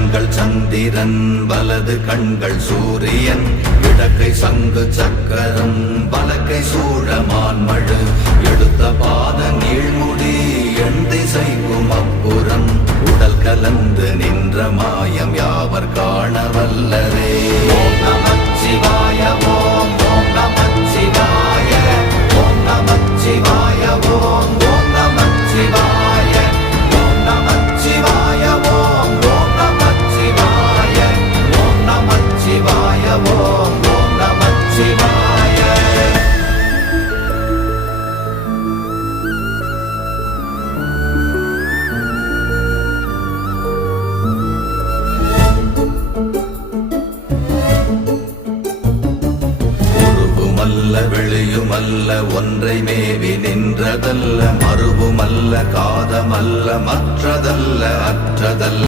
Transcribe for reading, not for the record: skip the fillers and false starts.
கண்கள் சந்திரன் வலது கண்கள் சூரியன் இடக்கை சங்கு சக்கரம் வலக்கை சூழமான்மழு எடுத்த பாத நீழ்முடி எண் திசைக்கும் அப்புறம் உடல் கலந்து நின்ற மாயம் யாவர் காண வல்லரே. ஓம் நமச்சிவாய ஓம் ஓம் நமச்சிவாய ஓம் நமச்சிவாய ஓம் ஓம் நமச்சிவாய ஓம் நமச்சிவாய ஓம் ஓம் நமச்சிவாய ஓம் நமச்சிவாய ஓம் ஓம் நமச்சிவாய. வெளியுமல்ல ஒன்றை மேவி நின்றதல்ல மறுவுமல்ல காதமல்ல மற்றதல்ல அற்றதல்ல